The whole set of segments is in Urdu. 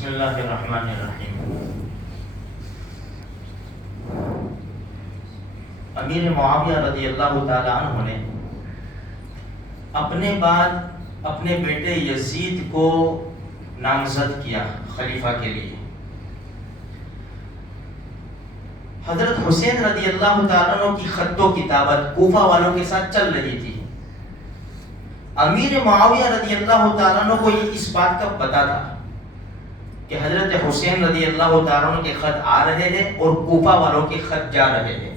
بسم اللہ الرحمن الرحیم۔ امیر معاویہ رضی اللہ تعالی عنہ نے اپنے بعد اپنے بیٹے یزید کو نامزد کیا خلیفہ کے لیے۔ حضرت حسین رضی اللہ تعالیٰ عنہ کی خط و کتابت کوفہ والوں کے ساتھ چل رہی تھی۔ امیر معاویہ رضی اللہ تعالیٰ عنہ کو یہ اس بات کا پتہ تھا کہ حضرت حسین رضی اللہ تعالیٰ عنہ کے خط آ رہے ہیں اور کوفہ والوں کے خط جا رہے ہیں۔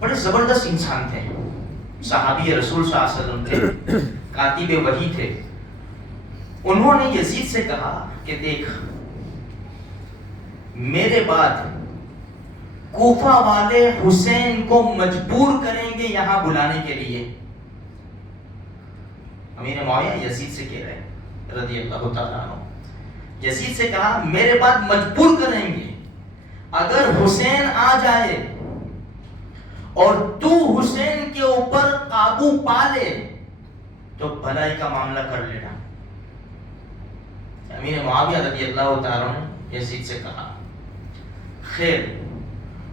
بڑے زبردست انسان تھے، صحابی رسول صلی اللہ علیہ وسلم تھے، کاتب وحی تھے۔ انہوں نے یزید سے کہا کہ دیکھ، میرے بعد کوفہ والے حسین کو مجبور کریں گے یہاں بلانے کے لیے۔ امیر معاویہ یزید سے کہہ رہے ہیں رضی اللہ تعالیٰ عنہ، یزید سے کہا میرے بعد مجبور کریں گے، اگر حسین آ جائے اور تو حسین کے اوپر قابو پا لے تو بھلائی کا معاملہ کر لینا۔ امیر معاویہ رضی اللہ تعالیٰ نے یزید سے کہا خیر۔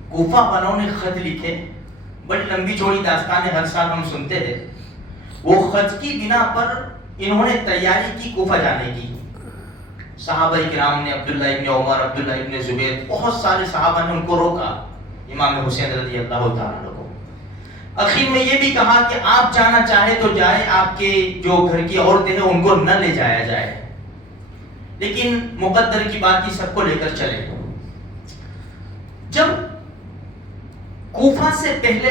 کوفہ والوں نے خط لکھے، بڑی لمبی چوڑی داستانیں ہر سال ہم سنتے ہیں۔ وہ خط کی بنا پر انہوں نے تیاری کی کوفہ جانے کی۔ صحابہ کرام نے، عبداللہ ابن عمر، عبداللہ ابن زبیر، بہت سارے صحابہ نے ان کو روکا، امام حسین رضی اللہ تعالیٰ عنہ کو۔ اخیر میں یہ بھی کہا کہ آپ جانا چاہے تو جائے، آپ کے جو گھر کی عورتیں ہیں ان کو نہ لے جایا جائے، لیکن مقدر کی بات کی سب کو لے کر چلے۔ جب کوفہ سے پہلے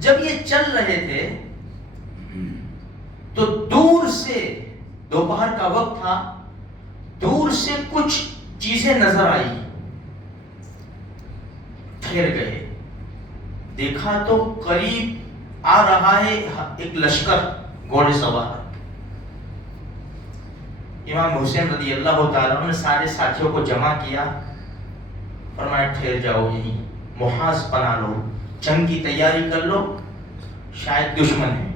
جب یہ چل رہے تھے تو دور سے، دوپہر کا وقت تھا، دور سے کچھ چیزیں نظر آئی۔ ٹھہر گئے، دیکھا تو قریب آ رہا ہے ایک لشکر گھوڑے سوار۔ امام حسین رضی اللہ تعالیٰ عنہ نے سارے ساتھیوں کو جمع کیا، فرمایا ٹھہر جاؤ، یہی محاذ بنا لو، جنگ کی تیاری کر لو، شاید دشمن ہے۔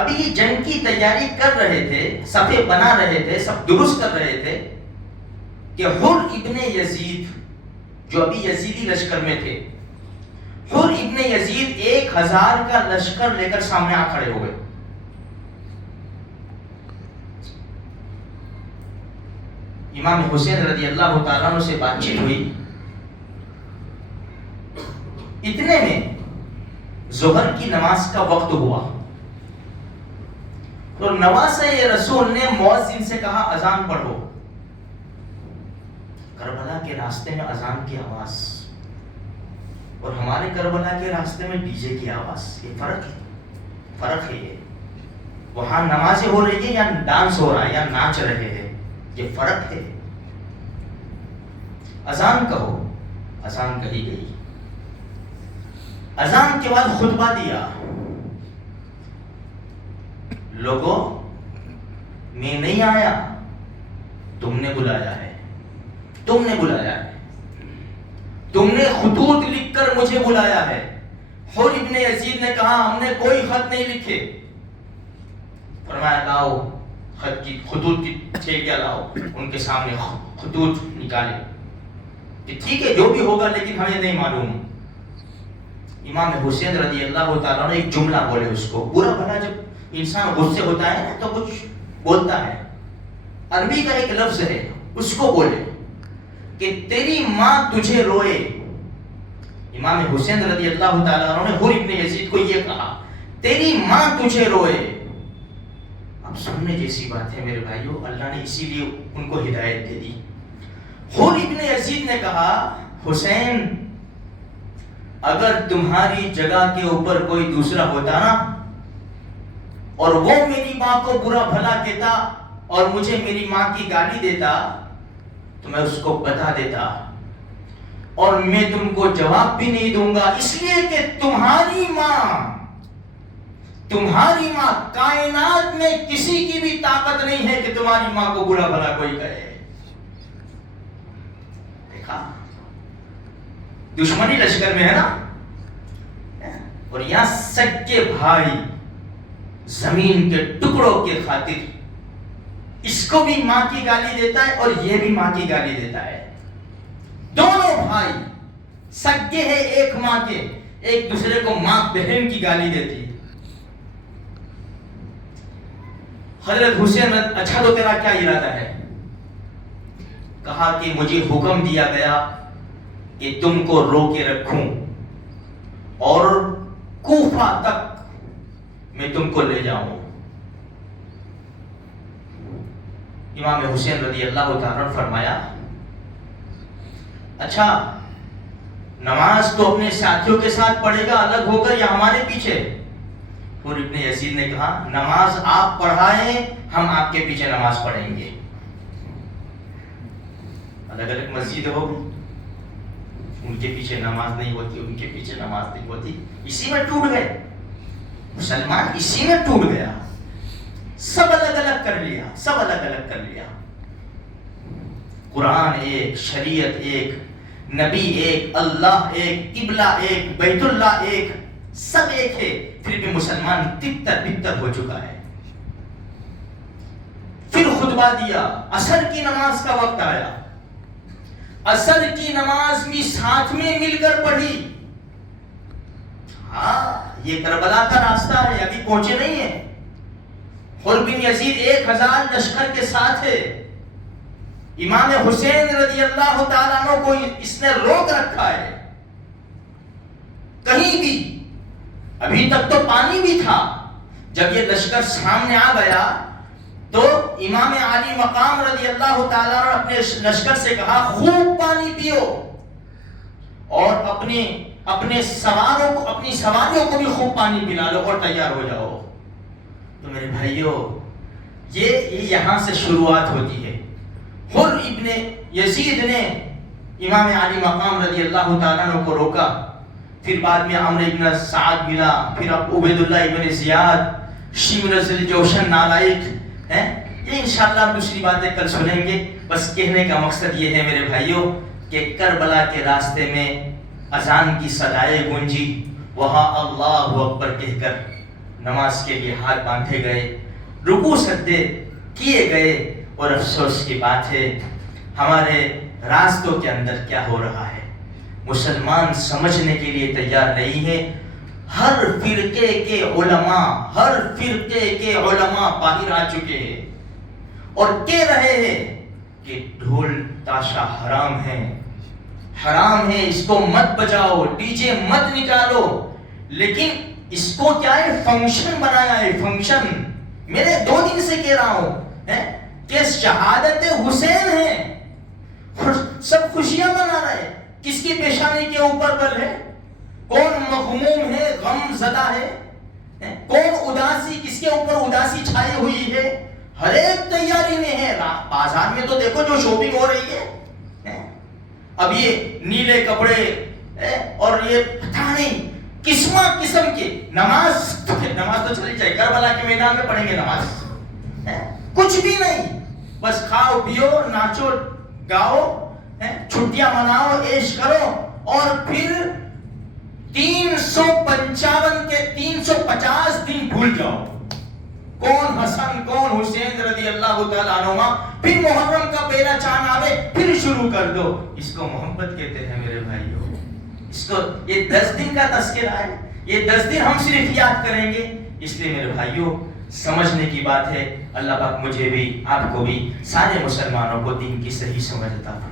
ابھی یہ جنگ کی تیاری کر رہے تھے، صفیں بنا رہے تھے، سب درست کر رہے تھے کہ حر ابن یزید، جو ابھی یزیدی لشکر میں تھے، حر ابن یزید 1000 کا لشکر لے کر سامنے آ کھڑے ہو گئے۔ امام حسین رضی اللہ تعالیٰ عنہ سے بات چیت ہوئی، اتنے میں ظہر کی نماز کا وقت ہوا تو نواسہ رسول نے مؤذن سے کہا اذان پڑھو۔ کربلا کے راستے میں اذان کی آواز اور ہمارے کربلا کے راستے میں ڈی جے کی آواز، یہ فرق ہے یہ۔ وہاں نمازیں ہو رہی ہے یا ڈانس ہو رہا ہے یا ناچ رہے ہیں، یہ فرق ہے۔ اذان کہو، اذان کہی گئی۔ اذان کے بعد خطبہ دیا، لوگوں میں نہیں آیا، تم نے بلایا ہے، تم نے خطوط لکھ کر مجھے بلایا ہے۔ حر ابن یزید نے کہا ہم نے کوئی خط نہیں لکھے۔ فرمایا لاؤ خطوط کی ٹھیکیاں لاؤ، ان کے سامنے خطوط نکالے کہ ٹھیک ہے جو بھی ہوگا لیکن ہمیں نہیں معلوم۔ امام حسین رضی اللہ تعالیٰ نے ایک جملہ بولے، اس کو برا بھلا جب انسان غصے ہوتا ہے نا تو کچھ بولتا ہے، عربی کا ایک لفظ ہے، اس کو بولے کہ تیری ماں تجھے روئے۔ امام حسین رضی اللہ تعالیٰ عنہ نے حر ابن یزید کو یہ کہا، تیری ماں تجھے روئے۔ اب سننے جیسی بات ہے میرے بھائیو، اللہ نے اسی لیے ان کو ہدایت دے دی۔ حر ابن یزید نے کہا حسین، اگر تمہاری جگہ کے اوپر کوئی دوسرا ہوتا نا اور وہ میری ماں کو برا بھلا کہتا اور مجھے میری ماں کی گالی دیتا تو میں اس کو بتا دیتا، اور میں تم کو جواب بھی نہیں دوں گا، اس لیے کہ تمہاری ماں کائنات میں کسی کی بھی طاقت نہیں ہے کہ تمہاری ماں کو برا بھلا کوئی کہے۔ دیکھا، دشمنی لشکر میں ہے نا، اور یہاں سچے بھائی زمین کے ٹکڑوں کے خاطر اس کو بھی ماں کی گالی دیتا ہے اور یہ بھی ماں کی گالی دیتا ہے. دونوں بھائی سگے ہیں ایک ماں کے, ایک دوسرے کو ماں بہن کی گالی دیتی ہے. حضرت حسین اچھا تو تیرا کیا ارادہ ہے؟ کہا کہ مجھے حکم دیا گیا کہ تم کو رو کے رکھوں اور کوفہ تک میں تم کو لے جاؤں. امام حسین رضی اللہ تعالیٰ نے فرمایا اچھا نماز تو اپنے ساتھیوں کے ساتھ پڑھے گا الگ ہو کر یا ہمارے پیچھے؟ اور ابن یزید نے کہا نماز آپ پڑھائیں ہم آپ کے پیچھے نماز پڑھیں گے. الگ الگ مسجد ہوگی, ان کے پیچھے نماز نہیں ہوتی, ان کے پیچھے نماز نہیں ہوتی. اسی میں ٹوٹ گئے مسلمان, اسی میں ٹوٹ گیا. سب الگ الگ کر لیا, سب الگ الگ کر لیا. قرآن ایک, شریعت ایک, نبی ایک, اللہ ایک, قبلہ ایک, بیت اللہ ایک, سب ایک ہے, پھر بھی مسلمان تتر بتر ہو چکا ہے. پھر خطبہ دیا, عصر کی نماز کا وقت آیا, عصر کی نماز بھی ساتھ میں مل کر پڑھی. ہاں یہ کربلا کا راستہ ہے, ابھی پہنچے نہیں ہیں. حر بن یزید 1000 لشکر کے ساتھ ہے. امام حسین رضی اللہ تعالیٰ عنہ کو اس نے روک رکھا ہے. کہیں بھی ابھی تک تو پانی بھی تھا, جب یہ لشکر سامنے آ گیا تو امام علی مقام رضی اللہ تعالیٰ عنہ اپنے لشکر سے کہا خوب پانی پیو اور اپنے سواروں کو, اپنی سواریوں کو بھی خوب پانی پلا لو اور تیار ہو جاؤ. تو میرے بھائیوں یہ یہاں سے شروعات ہوتی ہے. حر ابن یزید نے امام علی مقام رضی اللہ تعالیٰ عنہ کو روکا, پھر بعد میں عمرو ابن سعد ملا, پھر اب عبید اللہ ابن زیاد, شمر ذوالجوشن نالائق ہیں. یہ انشاءاللہ دوسری باتیں کل سنیں گے. بس کہنے کا مقصد یہ ہے میرے بھائیوں کہ کربلا کے راستے میں اذان کی صدائیں گونجی, وہاں اللہ اکبر کہہ کر نماز کے لیے ہاتھ باندھے گئے, رکوع سجدے کیے گئے. اور افسوس کی بات ہے ہمارے راستوں کے اندر کیا ہو رہا ہے, مسلمان سمجھنے کے لیے تیار نہیں ہے. ہر فرقے کے علماء باہر آ چکے ہیں اور کہہ رہے ہیں کہ ڈھول تاشا حرام ہے, اس کو مت بجاؤ, ڈی جے مت نکالو. لیکن اس کو کیا ہے, فنکشن بنایا ہے, فنکشن. میں 2 دن سے کہہ رہا ہوں کہ شہادت حسین ہے, سب خوشیاں منا رہے. کس کی پیشانی کے اوپر بل ہے, کون مغموم ہے, غم زدہ ہے, کون اداسی, کس کے اوپر اداسی چھائی ہوئی ہے. ہر ایک تیاری میں ہے. بازار میں تو دیکھو جو شاپنگ ہو رہی ہے, اب یہ نیلے کپڑے اور یہ پتہ نہیں قسم کے. نماز تو چلی جائے, کربلا کے میدان میں پڑھیں گے نماز, کچھ بھی نہیں, بس کھاؤ پیو ناچو گاؤ, چھٹیاں مناؤ, عیش کرو, اور پھر 350 دن بھول جاؤ کون حسن کون حسین رضی اللہ تعالیٰ عنہما. پھر محرم کا پہلا چاند آوے پھر شروع کر دو. اس کو محبت کہتے ہیں میرے بھائیوں. اس کو یہ 10 دن کا تذکرہ ہے, یہ 10 دن ہم صرف یاد کریں گے. اس لیے میرے بھائیوں سمجھنے کی بات ہے. اللہ پاک مجھے بھی, آپ کو بھی, سارے مسلمانوں کو دین کی صحیح سمجھ عطا فرمائے.